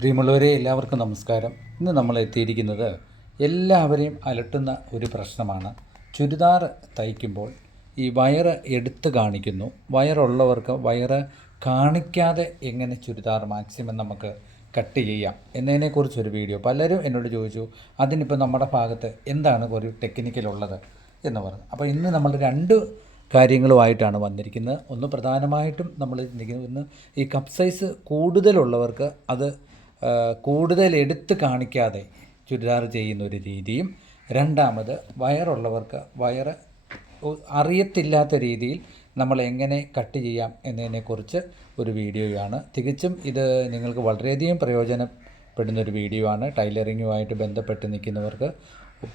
പ്രിയമുള്ളവരെ എല്ലാവർക്കും നമസ്കാരം. ഇന്ന് നമ്മൾ എത്തിയിരിക്കുന്നത് എല്ലാവരെയും അലട്ടുന്ന ഒരു പ്രശ്നമാണ്. ചുരിദാർ തയ്ക്കുമ്പോൾ ഈ വയറ് എടുത്ത് കാണിക്കുന്നു. വയറുള്ളവർക്ക് വയറ് കാണിക്കാതെ എങ്ങനെ ചുരിദാർ മാക്സിമം നമുക്ക് കട്ട് ചെയ്യാം എന്നതിനെക്കുറിച്ചൊരു വീഡിയോ. പലരും എന്നോട് ചോദിച്ചു അതിനിപ്പോൾ നമ്മുടെ ഭാഗത്ത് എന്താണ് ഒരു ടെക്നിക്കലുള്ളത് എന്ന് പറഞ്ഞു. അപ്പോൾ ഇന്ന് നമ്മൾ രണ്ട് കാര്യങ്ങളുമായിട്ടാണ് വന്നിരിക്കുന്നത്. ഒന്ന് പ്രധാനമായിട്ടും നമ്മൾ ചിന്തിക്കുന്നത് ഈ കപ്പ് സൈസ് കൂടുതലുള്ളവർക്ക് അത് കൂടുതൽ എടുത്ത് കാണിക്കാതെ ചുരിദാർ ചെയ്യുന്ന ഒരു രീതിയും രണ്ടാമത് വയറുള്ളവർക്ക് വയറ് അറിയത്തില്ലാത്ത രീതിയിൽ നമ്മൾ എങ്ങനെ കട്ട് ചെയ്യാം എന്നതിനെക്കുറിച്ച് ഒരു വീഡിയോയാണ്. തികച്ചും ഇത് നിങ്ങൾക്ക് വളരെയധികം പ്രയോജനപ്പെടുന്നൊരു വീഡിയോ ആണ് ടൈലറിങ്ങുമായിട്ട് ബന്ധപ്പെട്ട് നിൽക്കുന്നവർക്ക്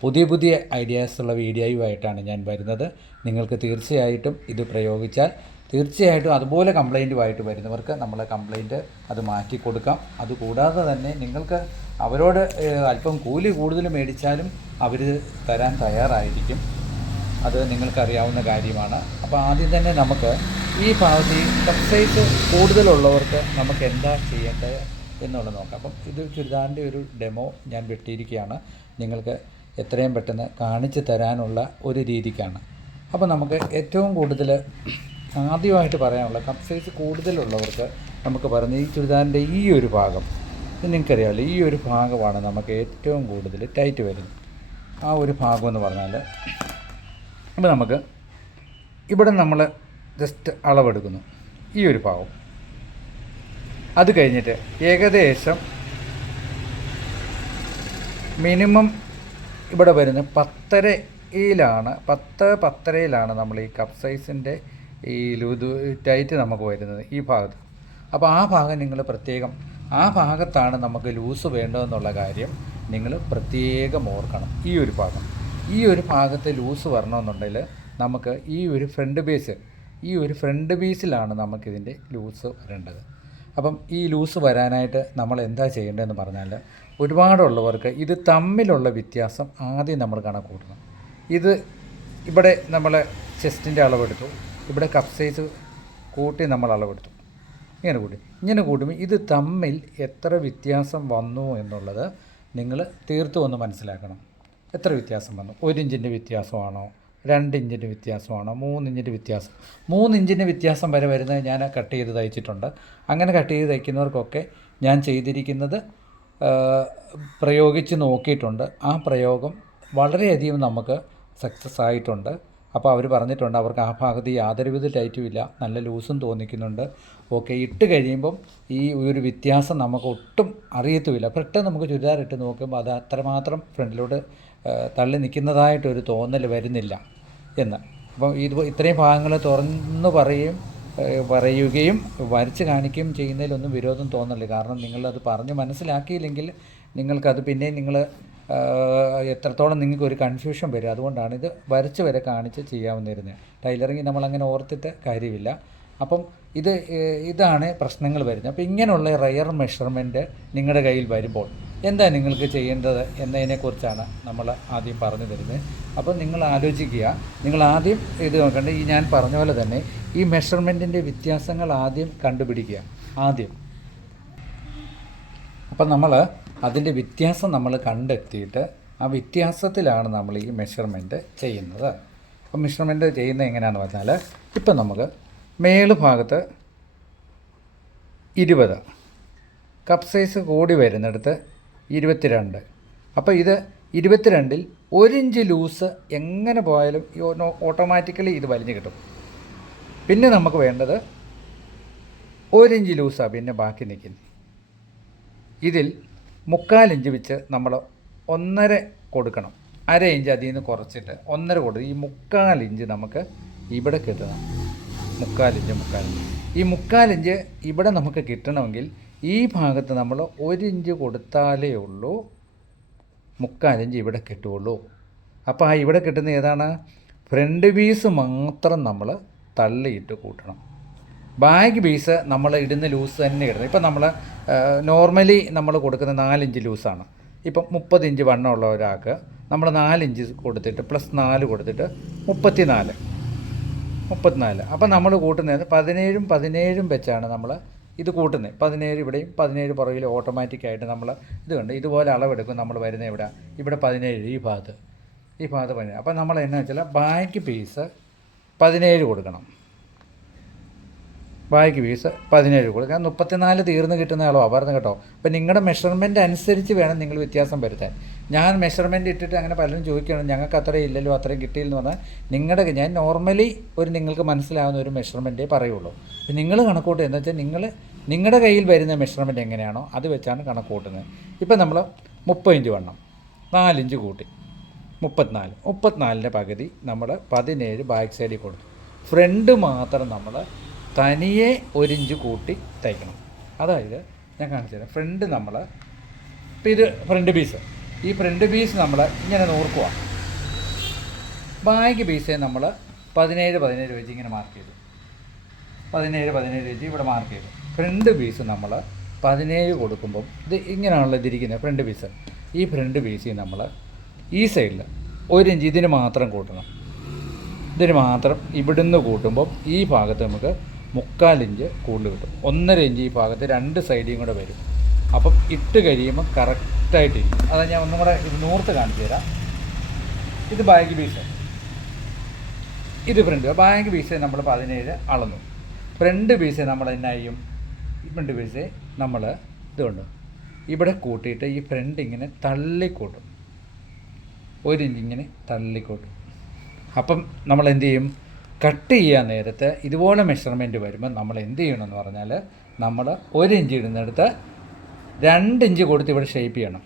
പുതിയ പുതിയ ഐഡിയാസുള്ള വീഡിയോയുമായിട്ടാണ് ഞാൻ വരുന്നത്. നിങ്ങൾക്ക് തീർച്ചയായിട്ടും ഇത് പ്രയോഗിച്ചാൽ തീർച്ചയായിട്ടും അതുപോലെ കംപ്ലൈന്റുമായിട്ട് വരുന്നവർക്ക് നമ്മൾ കംപ്ലൈന്റ് അത് മാറ്റി കൊടുക്കാം. അതുകൂടാതെ തന്നെ നിങ്ങൾക്ക് അവരോട് അല്പം കൂലി കൂടുതൽ മേടിച്ചാലും അവർ തരാൻ തയ്യാറായിരിക്കും. അത് നിങ്ങൾക്കറിയാവുന്ന കാര്യമാണ്. അപ്പോൾ ആദ്യം തന്നെ നമുക്ക് ഈ ഭാഗത്ത് ഈ കപ്പ് സൈസ് കൂടുതലുള്ളവർക്ക് നമുക്ക് എന്താ ചെയ്യേണ്ടത് എന്നുള്ളത് നോക്കാം. അപ്പം ഇത് ചുരിദാറിന്റെ ഒരു ഡെമോ ഞാൻ വെട്ടിയിരിക്കുകയാണ്. നിങ്ങൾക്ക് എത്രയും പെട്ടെന്ന് കാണിച്ചു തരാനുള്ള ഒരു രീതിക്കാണ്. അപ്പോൾ നമുക്ക് ഏറ്റവും കൂടുതൽ ആദ്യമായിട്ട് പറയാനുള്ള കപ്പ് സൈസ് കൂടുതലുള്ളവർക്ക് നമുക്ക് പറഞ്ഞ ഈ ചുരിദാറിന്റെ ഈ ഒരു ഭാഗം ഇത് നിങ്ങൾക്കറിയാമല്ലോ ഈ ഒരു ഭാഗമാണ് നമുക്ക് ഏറ്റവും കൂടുതൽ ടൈറ്റ് വരുന്നത്. ആ ഒരു ഭാഗം എന്ന് പറഞ്ഞാൽ ഇപ്പം നമുക്ക് ഇവിടെ നമ്മൾ ജസ്റ്റ് അളവെടുക്കുന്നു ഈ ഒരു ഭാഗം. അത് കഴിഞ്ഞിട്ട് ഏകദേശം മിനിമം ഇവിടെ വരുന്ന പത്തരയിലാണ് പത്ത് പത്തരയിലാണ് നമ്മൾ ഈ കപ്പ് സൈസിന്റെ ഈ ലൂതു ടൈറ്റ് നമുക്ക് വരുന്നത് ഈ ഭാഗത്ത്. അപ്പോൾ ആ ഭാഗം നിങ്ങൾ പ്രത്യേകം ആ ഭാഗത്താണ് നമുക്ക് ലൂസ് വേണ്ടതെന്നുള്ള കാര്യം നിങ്ങൾ പ്രത്യേകം ഓർക്കണം. ഈ ഒരു ഭാഗം. ഈ ഒരു ഭാഗത്ത് ലൂസ് വരണമെന്നുണ്ടെങ്കിൽ നമുക്ക് ഈ ഒരു ഫ്രണ്ട് ബേസ് ഈ ഒരു ഫ്രണ്ട് ബേസിലാണ് നമുക്കിതിന്റെ ലൂസ് വരേണ്ടത്. അപ്പം ഈ ലൂസ് വരാനായിട്ട് നമ്മൾ എന്താ ചെയ്യേണ്ടതെന്ന് പറഞ്ഞാൽ ഒരുപാടുള്ളവർക്ക് ഇത് തമ്മിലുള്ള വ്യത്യാസം ആദ്യം നമ്മൾ കണക്കൂട്ടണം ഇത് ഇവിടെ നമ്മൾ ചെസ്റ്റിന്റെ അളവെടുത്തു. ഇവിടെ കപ്പ് സൈസ് കൂട്ടി നമ്മൾ അളവെടുത്തു. ഇങ്ങനെ കൂട്ടി. ഇങ്ങനെ കൂട്ടുമ്പോൾ ഇത് തമ്മിൽ എത്ര വ്യത്യാസം വന്നു എന്നുള്ളത് നിങ്ങൾ തീർത്തും ഒന്ന് മനസ്സിലാക്കണം. എത്ര വ്യത്യാസം വന്നു? ഒരു ഇഞ്ചിന്റെ വ്യത്യാസമാണോ? രണ്ട് ഇഞ്ചിന്റെ വ്യത്യാസമാണോ? മൂന്ന് ഇഞ്ചിന്റെ വ്യത്യാസം. മൂന്ന് ഇഞ്ചിന്റെ വ്യത്യാസം വരെ വരുന്നത് ഞാൻ കട്ട് ചെയ്ത് തയ്ച്ചിട്ടുണ്ട്. അങ്ങനെ കട്ട് ചെയ്ത് തയ്ക്കുന്നവർക്കൊക്കെ ഞാൻ ചെയ്തിരിക്കുന്നത് പ്രയോഗിച്ച് നോക്കിയിട്ടുണ്ട്. ആ പ്രയോഗം വളരെയധികം നമുക്ക് സക്സസ് ആയിട്ടുണ്ട്. അപ്പോൾ അവർ പറഞ്ഞിട്ടുണ്ട് അവർക്ക് ആ ഭാഗത്ത് യാതൊരുവിധ ടൈറ്റും ഇല്ല നല്ല ലൂസും തോന്നിക്കുന്നുണ്ട്. ഓക്കെ ഇട്ട് കഴിയുമ്പം ഈ ഒരു വ്യത്യാസം നമുക്ക് ഒട്ടും അറിയത്തുമില്ല. പെട്ടെന്ന് നമുക്ക് ചുരിദാർ ഇട്ട് നോക്കുമ്പോൾ അത് അത്രമാത്രം ഫ്രണ്ടിലോട്ട് തള്ളി നിൽക്കുന്നതായിട്ടൊരു തോന്നൽ വരുന്നില്ല എന്ന്. അപ്പം ഇത് ഇത്രയും ഭാഗങ്ങൾ തുറന്നു പറയുകയും പറയുകയും വരച്ച് കാണിക്കുകയും ചെയ്യുന്നതിലൊന്നും വിരോധം തോന്നല്ല കാരണം നിങ്ങളത് പറഞ്ഞ് മനസ്സിലാക്കിയില്ലെങ്കിൽ നിങ്ങൾക്കത് പിന്നെ നിങ്ങൾ എത്രത്തോളം നിങ്ങൾക്ക് ഒരു കൺഫ്യൂഷൻ വരും. അതുകൊണ്ടാണ് ഇത് വരച്ച് വരെ കാണിച്ച് ചെയ്യാവുന്നിരുന്നത് ടൈലറിങ് നമ്മളങ്ങനെ ഓർത്തിട്ട് കാര്യമില്ല. അപ്പം ഇത് ഇതാണ് പ്രശ്നങ്ങൾ വരുന്നത്. അപ്പോൾ ഇങ്ങനെയുള്ള റയർ മെഷർമെന്റ് നിങ്ങളുടെ കയ്യിൽ വരുമ്പോൾ എന്താ നിങ്ങൾക്ക് ചെയ്യേണ്ടത് എന്നതിനെക്കുറിച്ചാണ് നമ്മൾ ആദ്യം പറഞ്ഞു തരുന്നത്. അപ്പോൾ നിങ്ങൾ ആലോചിക്കുക. നിങ്ങൾ ആദ്യം ഇത് നോക്കേണ്ട. ഈ ഞാൻ പറഞ്ഞ പോലെ തന്നെ ഈ മെഷർമെന്റിന്റെ വ്യത്യാസങ്ങൾ ആദ്യം കണ്ടുപിടിക്കുക. ആദ്യം. അപ്പം നമ്മൾ അതിന്റെ വ്യത്യാസം നമ്മൾ കണ്ടെത്തിയിട്ട് ആ വ്യത്യാസത്തിലാണ് നമ്മൾ ഈ മെഷർമെന്റ് ചെയ്യുന്നത്. അപ്പം മെഷർമെന്റ് ചെയ്യുന്നത് എങ്ങനെയാണെന്ന് പറഞ്ഞാൽ ഇപ്പം നമുക്ക് മേൾ ഭാഗത്ത് ഇരുപത് കപ്പ് സൈസ് കൂടി വരുന്നിടത്ത് ഇരുപത്തിരണ്ട്. അപ്പോൾ ഇത് ഇരുപത്തിരണ്ടിൽ ഒരിഞ്ച് ലൂസ് എങ്ങനെ പോയാലും ഓട്ടോമാറ്റിക്കലി ഇത് വലിഞ്ഞ് കിട്ടും. പിന്നെ നമുക്ക് വേണ്ടത് ഒരിഞ്ച് ലൂസാണ് പിന്നെ ബാക്കി നിൽക്കുന്നത്. ഇതിൽ മുക്കാൽ ഇഞ്ച് വെച്ച് നമ്മൾ ഒന്നര കൊടുക്കണം. അര ഇഞ്ച് അതിൽ നിന്ന് കുറച്ചിട്ട് ഒന്നര കൊടുക്കും ഈ മുക്കാൽ ഇഞ്ച് നമുക്ക് ഇവിടെ കിട്ടണം. മുക്കാൽ ഇഞ്ച് മുക്കാൽ ഇഞ്ച്. ഈ മുക്കാൽ ഇഞ്ച് ഇവിടെ നമുക്ക് കിട്ടണമെങ്കിൽ ഈ ഭാഗത്ത് നമ്മൾ ഒരു ഇഞ്ച് കൊടുത്താലേ ഉള്ളൂ. മുക്കാൽ ഇഞ്ച് ഇവിടെ കിട്ടുകയുള്ളൂ. അപ്പോൾ ആ ഇവിടെ കിട്ടുന്ന ഏതാണ്? ഫ്രണ്ട് പീസ് മാത്രം നമ്മൾ തള്ളിയിട്ട് കൂട്ടണം. ബാഗ് പീസ് നമ്മൾ ഇടുന്ന ലൂസ് തന്നെ ഇടുന്നത് ഇപ്പം നമ്മൾ നോർമലി നമ്മൾ കൊടുക്കുന്ന നാലിഞ്ച് ലൂസാണ്. ഇപ്പം മുപ്പത് ഇഞ്ച് ഉള്ള ഒരാൾക്ക് നമ്മൾ നാലിഞ്ച് കൊടുത്തിട്ട് പ്ലസ് നാല് കൊടുത്തിട്ട് മുപ്പത്തി നാല് മുപ്പത്തിനാല്. അപ്പം നമ്മൾ കൂട്ടുന്നത് പതിനേഴും പതിനേഴും വെച്ചാണ് നമ്മൾ ഇത് കൂട്ടുന്നത്. പതിനേഴ് ഇവിടെയും പതിനേഴ് പുറകിൽ ഓട്ടോമാറ്റിക്കായിട്ട് നമ്മൾ ഇത് കണ്ട് ഇതുപോലെ അളവെടുക്കും നമ്മൾ വരുന്നത് ഇവിടെ ഇവിടെ പതിനേഴ് ഈ ഭാഗത്ത്. ഈ ഭാഗത്ത് പതിനേഴ്. അപ്പം നമ്മൾ എന്നാ വെച്ചാൽ ബാക്ക് പീസ് പതിനേഴ് കൊടുക്കണം. ബാക്ക് പീസ് പതിനേഴ് കൊടുക്കുക മുപ്പത്തിനാല് തീർന്ന് കിട്ടുന്ന ആളോ. പറഞ്ഞു കേട്ടോ. അപ്പം നിങ്ങളുടെ മെഷർമെന്റ് അനുസരിച്ച് വേണം നിങ്ങൾ വ്യത്യാസം വരുത്താൻ. ഞാൻ മെഷർമെന്റ് ഇട്ടിട്ട് അങ്ങനെ പലരും ചോദിക്കുകയാണ് ഞങ്ങൾക്ക് അത്രയും ഇല്ലല്ലോ അത്രയും കിട്ടിയില്ലെന്ന് പറഞ്ഞാൽ നിങ്ങളുടെ ഞാൻ നോർമലി ഒരു നിങ്ങൾക്ക് മനസ്സിലാവുന്ന ഒരു മെഷർമെന്റേ പറയുള്ളൂ. അപ്പം നിങ്ങൾ കണക്കൂട്ടുക എന്ന് വെച്ചാൽ നിങ്ങൾ നിങ്ങളുടെ കയ്യിൽ വരുന്ന മെഷർമെന്റ് എങ്ങനെയാണോ അത് വെച്ചാണ് കണക്കൂട്ടുന്നത്. ഇപ്പം നമ്മൾ മുപ്പത് ഇഞ്ച് വണ്ണം നാലിഞ്ച് കൂട്ടി മുപ്പത്തിനാല്. മുപ്പത്തിനാലിന്റെ പകുതി നമ്മൾ പതിനേഴ് ബാക്ക് സൈഡിൽ കൊടുത്തു. ഫ്രണ്ട് മാത്രം നമ്മൾ തനിയെ ഒരിഞ്ച് കൂട്ടി തയ്ക്കണം. അതായത് ഞാൻ കാണിച്ചു തരാം. ഫ്രണ്ട് നമ്മൾ ഇത് ഫ്രണ്ട് പീസ് ഈ ഫ്രണ്ട് പീസ് നമ്മൾ ഇങ്ങനെ നോർക്കുക ബാക്ക് പീസ് നമ്മൾ പതിനേഴ് പതിനേഴ് വെച്ച് ഇങ്ങനെ മാർക്ക് ചെയ്തു. പതിനേഴ് പതിനേഴ് വെച്ച് ഇവിടെ മാർക്ക് ചെയ്തു. ഫ്രണ്ട് പീസ് നമ്മൾ പതിനേഴ് കൊടുക്കുമ്പം ഇത് ഇങ്ങനെയാണല്ലോ ഇതിരിക്കുന്നത് ഫ്രണ്ട് പീസ് ഈ ഫ്രണ്ട് പീസിൽ നമ്മൾ ഈ സൈഡിൽ ഒരു ഇഞ്ച് ഇതിന് മാത്രം കൂട്ടണം. ഇതിന് മാത്രം ഇവിടുന്ന് കൂട്ടുമ്പം ഈ ഭാഗത്ത് നമുക്ക് മുക്കാൽ ഇഞ്ച് കൂടുതൽ കിട്ടും. ഒന്നര ഇഞ്ച് ഈ ഭാഗത്ത് രണ്ട് സൈഡിയും കൂടെ വരും. അപ്പം ഇട്ട് കഴിയുമ്പോൾ കറക്റ്റായിട്ടിരിക്കും അതാ ഞാൻ ഒന്നും കൂടെ ഇത് നൂർത്ത് കാണിച്ചു തരാം. ഇത് ബാഗ് പീസ്. ഇത് ഫ്രണ്ട് ബാഗ് പീസ് നമ്മൾ പതിനേഴ് അളന്നു. ഫ്രണ്ട് പീസ് നമ്മൾ എന്നാ ചെയ്യും? ഫ്രണ്ട് പീസ് നമ്മൾ ഇതുകൊണ്ട് ഇവിടെ കൂട്ടിയിട്ട് ഈ ഫ്രണ്ട് ഇങ്ങനെ തള്ളിക്കൂട്ടും. ഒരു ഇഞ്ച് ഇങ്ങനെ തള്ളിക്കൂട്ടും. അപ്പം നമ്മൾ എന്ത് ചെയ്യും? കട്ട് ചെയ്യാൻ നേരത്തെ ഇതുപോലെ മെഷർമെന്റ് വരുമ്പോൾ നമ്മൾ എന്ത് ചെയ്യണമെന്ന് പറഞ്ഞാൽ നമ്മൾ ഒരു ഇഞ്ച് ഇടുന്നിടത്ത് രണ്ട് ഇഞ്ച് കൊടുത്ത് ഇവിടെ ഷേപ്പ് ചെയ്യണം.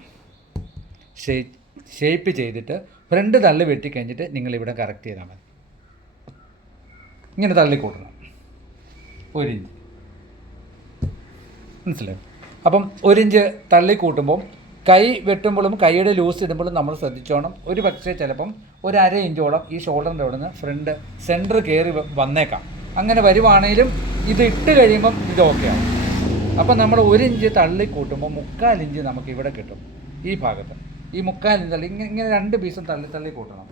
ഷേപ്പ് ചെയ്തിട്ട് ഫ്രണ്ട് തള്ളി വെട്ടി കഴിഞ്ഞിട്ട് നിങ്ങൾ ഇവിടെ കറക്റ്റ് ചെയ്താൽ മതി. ഇങ്ങനെ തള്ളിക്കൂട്ടണം ഒരു ഇഞ്ച് മനസ്സിലായി? അപ്പം ഒരു ഇഞ്ച് തള്ളിക്കൂട്ടുമ്പം കൈ വെട്ടുമ്പോഴും കൈയുടെ ലൂസ് ഇടുമ്പോഴും നമ്മൾ ശ്രദ്ധിച്ചോണം. ഒരു പക്ഷേ ചിലപ്പം ഒരു അര ഇഞ്ചോളം ഈ ഷോൾഡറിന്റെ അവിടെ നിന്ന് ഫ്രണ്ട് സെന്റർ കയറി വന്നേക്കാം. അങ്ങനെ വരുവാണെങ്കിലും ഇത് ഇട്ട് കഴിയുമ്പം ഇത് ഓക്കെയാണ് അപ്പം നമ്മൾ ഒരു ഇഞ്ച് തള്ളി കൂട്ടുമ്പോൾ മുക്കാൽ ഇഞ്ച് നമുക്ക് ഇവിടെ കിട്ടും ഈ ഭാഗത്ത്. ഈ മുക്കാൽ ഇഞ്ച് തള്ളി ഇങ്ങനെ ഇങ്ങനെ രണ്ട് പീസും തള്ളി തള്ളി കൂട്ടണം.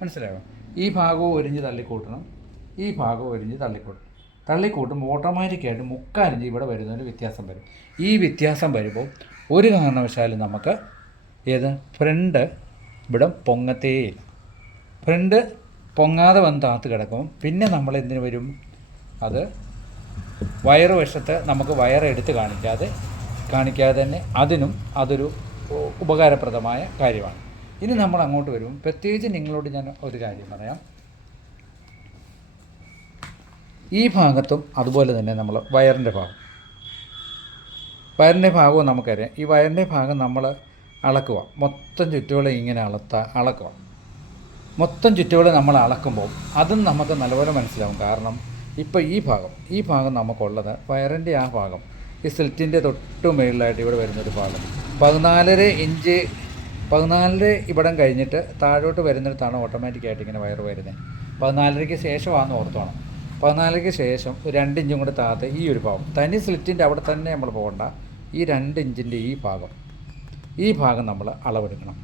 മനസ്സിലായോ? ഈ ഭാഗവും ഒരു ഇഞ്ച് തള്ളി കൂട്ടണം. ഈ ഭാഗവും ഒരു ഇഞ്ച് തള്ളി കൂട്ടണം. തള്ളി ഓട്ടോമാറ്റിക്കായിട്ട് മുക്കാൽ ഇഞ്ച് ഇവിടെ വരുന്നതിന് വ്യത്യാസം വരും. ഈ വ്യത്യാസം വരുമ്പോൾ ഒരു കാരണവശാലും നമുക്ക് ഏത്? ഫ്രണ്ട് ഇവിടെ പൊങ്ങത്തേയില്ല. ഫ്രണ്ട് പൊങ്ങാതെ വന്ന് താത്ത് കിടക്കും. പിന്നെ നമ്മൾ എന്തിനു വരും? അത് വയറ് വശത്ത് നമുക്ക് വയറ് എടുത്ത് കാണിക്കാതെ കാണിക്കാതെ തന്നെ അതിനും അതൊരു ഉപകാരപ്രദമായ കാര്യമാണ്. ഇനി നമ്മൾ അങ്ങോട്ട് വരും. പ്രത്യേകിച്ച് നിങ്ങളോട് ഞാൻ ഒരു കാര്യം പറയാം. ഈ ഭാഗത്തും അതുപോലെ തന്നെ നമ്മൾ വയറിന്റെ ഭാഗം. വയറിന്റെ ഭാഗവും നമുക്കറിയാം. ഈ വയറിന്റെ ഭാഗം നമ്മൾ അളക്കുക. മൊത്തം ചുറ്റുകളെ ഇങ്ങനെ അളത്ത അളക്കുക. മൊത്തം ചുറ്റുകളെ നമ്മൾ അളക്കുമ്പോൾ അതും നമുക്ക് നല്ലപോലെ മനസ്സിലാവും. കാരണം ഇപ്പോൾ ഈ ഭാഗം ഈ ഭാഗം നമുക്കുള്ളത് വയറിന്റെ ആ ഭാഗം ഈ സിൽറ്റിന്റെ തൊട്ട് മുകളിലായിട്ട് ഇവിടെ വരുന്നൊരു ഭാഗം. പതിനാലര ഇഞ്ച് പതിനാലര ഇവിടം കഴിഞ്ഞിട്ട് താഴോട്ട് വരുന്നിടത്താണ് ഓട്ടോമാറ്റിക്കായിട്ട് ഇങ്ങനെ വയറ് വരുന്നത് പതിനാലരയ്ക്ക് ശേഷമാണെന്ന് ഓർത്തോണം. പതിനാലരയ്ക്ക് ശേഷം ഒരു രണ്ട് ഇഞ്ചും കൂടെ താഴത്തെ ഈ ഒരു ഭാഗം. തനി സ്ലിറ്റിന്റെ അവിടെ തന്നെ നമ്മൾ പോകണ്ട. ഈ രണ്ട് ഇഞ്ചിന്റെ ഈ ഭാഗം. ഈ ഭാഗം നമ്മൾ അളവെടുക്കണം.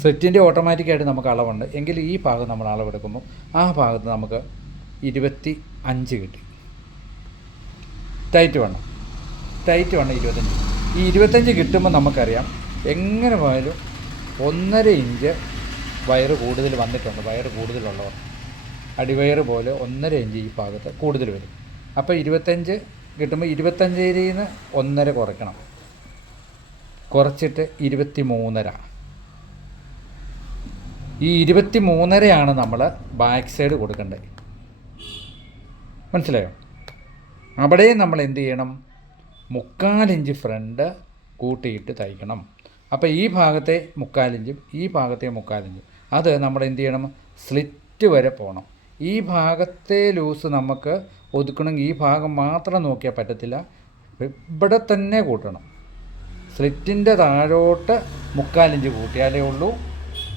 സ്ലിറ്റിന്റെ ഓട്ടോമാറ്റിക്കായിട്ട് നമുക്ക് അളവുണ്ട്. എങ്കിൽ ഈ ഭാഗം നമ്മൾ അളവെടുക്കുമ്പോൾ ആ ഭാഗത്ത് നമുക്ക് ഇരുപത്തി അഞ്ച് കിട്ടി. ടൈറ്റ് വേണം. ടൈറ്റ് വേണം ഇരുപത്തഞ്ച്. ഈ ഇരുപത്തഞ്ച് കിട്ടുമ്പോൾ നമുക്കറിയാം എങ്ങനെ പോയാലും ഒന്നര ഇഞ്ച് വയറ് കൂടുതൽ വന്നിട്ടുണ്ട്. വയറ് കൂടുതലുള്ളവർ അടിവയറ് പോലെ ഒന്നര ഇഞ്ച് ഈ ഭാഗത്ത് കൂടുതൽ വരും. അപ്പോൾ ഇരുപത്തഞ്ച് കിട്ടുമ്പോൾ ഇരുപത്തഞ്ചിൽ നിന്ന് ഒന്നര കുറയ്ക്കണം. കുറച്ചിട്ട് ഇരുപത്തി മൂന്നര ഈ ഇരുപത്തി മൂന്നരയാണ് നമ്മൾ ബാക്ക് സൈഡ് കൊടുക്കേണ്ടത് മനസ്സിലായോ? അവിടെയും നമ്മൾ എന്ത് ചെയ്യണം? മുക്കാലിഞ്ച് ഫ്രണ്ട് കൂട്ടിയിട്ട് തയ്ക്കണം. അപ്പോൾ ഈ ഭാഗത്തെ മുക്കാലിഞ്ചും ഈ ഭാഗത്തെ മുക്കാലിഞ്ചും അത് നമ്മൾ എന്ത് ചെയ്യണം? സ്ലിറ്റ് വരെ പോകണം ഈ ഭാഗത്തെ ലൂസ് നമുക്ക് ഒതുക്കണമെങ്കിൽ ഈ ഭാഗം മാത്രം നോക്കിയാൽ പറ്റത്തില്ല. ഇവിടെ തന്നെ കൂട്ടണം. സ്ലിറ്റിന്റെ താഴോട്ട് മുക്കാലിഞ്ച് കൂട്ടിയാലേ ഉള്ളൂ.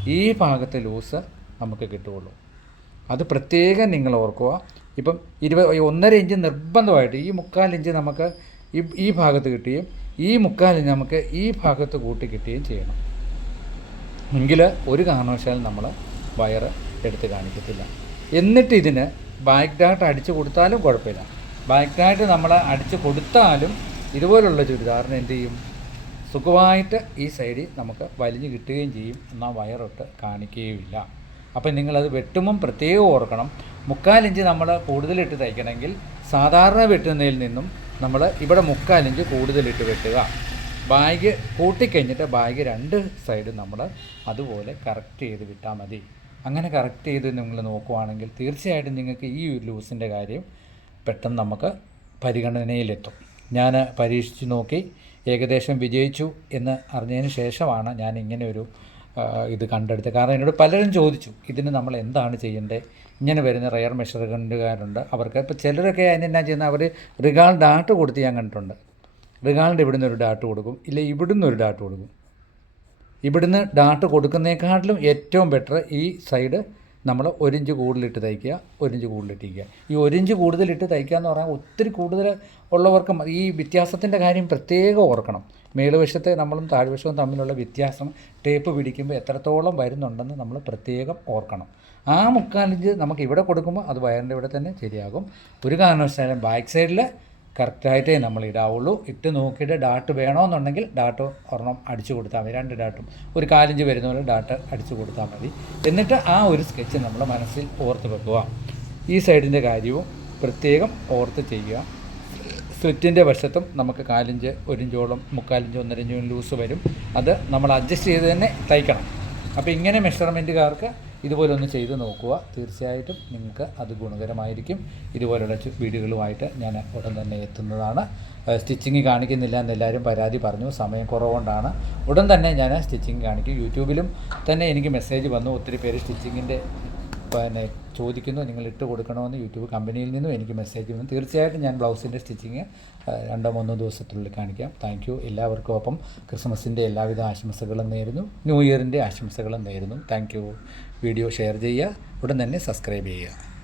ഈ ഭാഗത്തെ ലൂസ് നമുക്ക് കിട്ടുകയുള്ളൂ. അത് പ്രത്യേകം നിങ്ങൾ ഓർക്കുക. ഇപ്പം ഇരുപത് ഒന്നര ഇഞ്ച് നിർബന്ധമായിട്ട് ഈ മുക്കാലിഞ്ച് നമുക്ക് ഈ ഈ ഭാഗത്ത് കിട്ടുകയും ഈ മുക്കാലിഞ്ച് നമുക്ക് ഈ ഭാഗത്ത് കൂട്ടി കിട്ടുകയും ചെയ്യണം. എങ്കിൽ ഒരു കാരണവശാലും നമ്മൾ വയറ് എടുത്ത് കാണിക്കത്തില്ല. എന്നിട്ട് ഇതിന് ബാക്ക് ഡാട്ട് അടിച്ചു കൊടുത്താലും കുഴപ്പമില്ല. ബാക്ക് ബാക്കായിട്ട് നമ്മൾ അടിച്ചു കൊടുത്താലും ഇതുപോലുള്ള ചുരിദാറിന് എന്ത് ചെയ്യും? സുഖമായിട്ട് ഈ സൈഡിൽ നമുക്ക് വലിഞ്ഞു കിട്ടുകയും ചെയ്യും. എന്നാൽ വയറൊട്ട് കാണിക്കുകയുമില്ല. അപ്പം നിങ്ങളത് വെട്ടുമ്പം പ്രത്യേകം ഓർക്കണം. മുക്കാലിഞ്ച് നമ്മൾ കൂടുതലിട്ട് തയ്ക്കണമെങ്കിൽ സാധാരണ വെട്ടുന്നതിൽ നിന്നും നമ്മൾ ഇവിടെ മുക്കാലിഞ്ച് കൂടുതലിട്ട് വെട്ടുക. ബാഗ് കൂട്ടിക്കഴിഞ്ഞിട്ട് ബാഗ് രണ്ട് സൈഡും നമ്മൾ അതുപോലെ കറക്റ്റ് ചെയ്ത് വിട്ടാൽ മതി. അങ്ങനെ കറക്റ്റ് ചെയ്ത് നിങ്ങൾ നോക്കുവാണെങ്കിൽ തീർച്ചയായിട്ടും നിങ്ങൾക്ക് ഈ ഒരു ലൂസിന്റെ കാര്യം പെട്ടെന്ന് നമുക്ക് പരിഗണനയിലെത്തും. ഞാൻ പരീക്ഷിച്ച് നോക്കി ഏകദേശം വിജയിച്ചു എന്ന് അറിഞ്ഞതിന് ശേഷമാണ് ഞാൻ ഇങ്ങനെ ഒരു ഇത് കണ്ടെടുത്തത്. കാരണം എന്നോട് പലരും ചോദിച്ചു ഇതിന് നമ്മൾ എന്താണ് ചെയ്യേണ്ടത്? ഇങ്ങനെ വരുന്ന റയർ മെഷർമെന്റുകാരുണ്ട് അവർക്ക് ഇപ്പോൾ ചിലരൊക്കെ അതിനെന്നാ ചെയ്യുന്നത്? അവർ റിഗാൾ ഡാട്ട് കൊടുത്ത് ഞാൻ കണ്ടിട്ടുണ്ട്. റിഗാളിന്റെ ഇവിടുന്ന് ഒരു ഡാട്ട് കൊടുക്കും ഇല്ല ഇവിടുന്ന് ഒരു ഡാട്ട് കൊടുക്കും. ഇവിടുന്ന് ഡാട്ട് കൊടുക്കുന്നതിനേക്കാട്ടിലും ഏറ്റവും ബെറ്റർ ഈ സൈഡ് നമ്മൾ ഒരിഞ്ച് കൂടുതലിട്ട് തയ്ക്കുക ഒരിഞ്ച് കൂടുതലിട്ടിരിക്കുക. ഈ ഒരിഞ്ച് കൂടുതലിട്ട് തയ്ക്കുക എന്ന് പറഞ്ഞാൽ ഒത്തിരി കൂടുതൽ ഉള്ളവർക്ക് ഈ വ്യത്യാസത്തിന്റെ കാര്യം പ്രത്യേകം ഓർക്കണം. മേളുവശത്തെ നമ്മളും താഴ്വശവും തമ്മിലുള്ള വ്യത്യാസം ടേപ്പ് പിടിക്കുമ്പോൾ എത്രത്തോളം വരുന്നുണ്ടെന്ന് നമ്മൾ പ്രത്യേകം ഓർക്കണം. ആ മുക്കാലിഞ്ച് നമുക്ക് ഇവിടെ കൊടുക്കുമ്പോൾ അത് വയറിന്റെ ഇവിടെ തന്നെ ശരിയാകും. ഒരു കാരണവശാലും ബാക്ക് സൈഡിൽ കറക്റ്റായിട്ടേ നമ്മൾ ഇടാവുള്ളൂ. ഇട്ട് നോക്കിയിട്ട് ഡാട്ട് വേണമെന്നുണ്ടെങ്കിൽ ഡാട്ട് ഒരെണ്ണം അടിച്ചു കൊടുത്താൽ മതി. രണ്ട് ഡാട്ടും. ഒരു കാലിഞ്ച് വരുന്ന പോലെ ഡാട്ട് അടിച്ചു കൊടുത്താൽ മതി. എന്നിട്ട് ആ ഒരു സ്കെച്ച് നമ്മൾ മനസ്സിൽ ഓർത്ത് വെക്കുക. ഈ സൈഡിന്റെ കാര്യവും പ്രത്യേകം ഓർത്ത് ചെയ്യുക. സ്ലിറ്റിന്റെ വശത്തും നമുക്ക് കാലിഞ്ച് ഒരിഞ്ചോളം മുക്കാലിഞ്ച് ഒന്നരഞ്ചോളം ലൂസ് വരും. അത് നമ്മൾ അഡ്ജസ്റ്റ് ചെയ്ത് തന്നെ തയ്ക്കണം. അപ്പോൾ ഇങ്ങനെ മെഷർമെന്റുകാർക്ക് ഇതുപോലെ ഒന്ന് ചെയ്ത് നോക്കുക. തീർച്ചയായിട്ടും നിങ്ങൾക്ക് അത് ഗുണകരമായിരിക്കും. ഇതുപോലുള്ള വീഡിയോകളുമായിട്ട് ഞാൻ ഉടൻ തന്നെ എത്തുന്നതാണ്. സ്റ്റിച്ചിങ് കാണിക്കുന്നില്ല എന്ന് എല്ലാവരും പരാതി പറഞ്ഞു. സമയം കുറവുകൊണ്ടാണ്. ഉടൻ തന്നെ ഞാൻ സ്റ്റിച്ചിങ് കാണിക്കും. യൂട്യൂബിലും തന്നെ എനിക്ക് മെസ്സേജ് വന്നു. ഒത്തിരി പേര് സ്റ്റിച്ചിങ്ങിന്റെ പിന്നെ ചോദിക്കുന്നു. നിങ്ങൾ ഇട്ട് കൊടുക്കണമെന്ന് യൂട്യൂബ് കമ്പനിയിൽ നിന്നും എനിക്ക് മെസ്സേജ് വന്നു. തീർച്ചയായിട്ടും ഞാൻ ബ്ലൗസിന്റെ സ്റ്റിച്ചിങ് രണ്ടോ മൂന്നോ ദിവസത്തിനുള്ളിൽ കാണിക്കാം. Thank you. എല്ലാവർക്കും ഒപ്പം ക്രിസ്മസിന്റെ എല്ലാവിധ ആശംസകളും നേരുന്നു. ന്യൂ ഇയറിന്റെ ആശംസകളും നേരുന്നു. താങ്ക് വീഡിയോ ഷെയർ ചെയ്യുക. ഉടൻ തന്നെ സബ്സ്ക്രൈബ് ചെയ്യുക.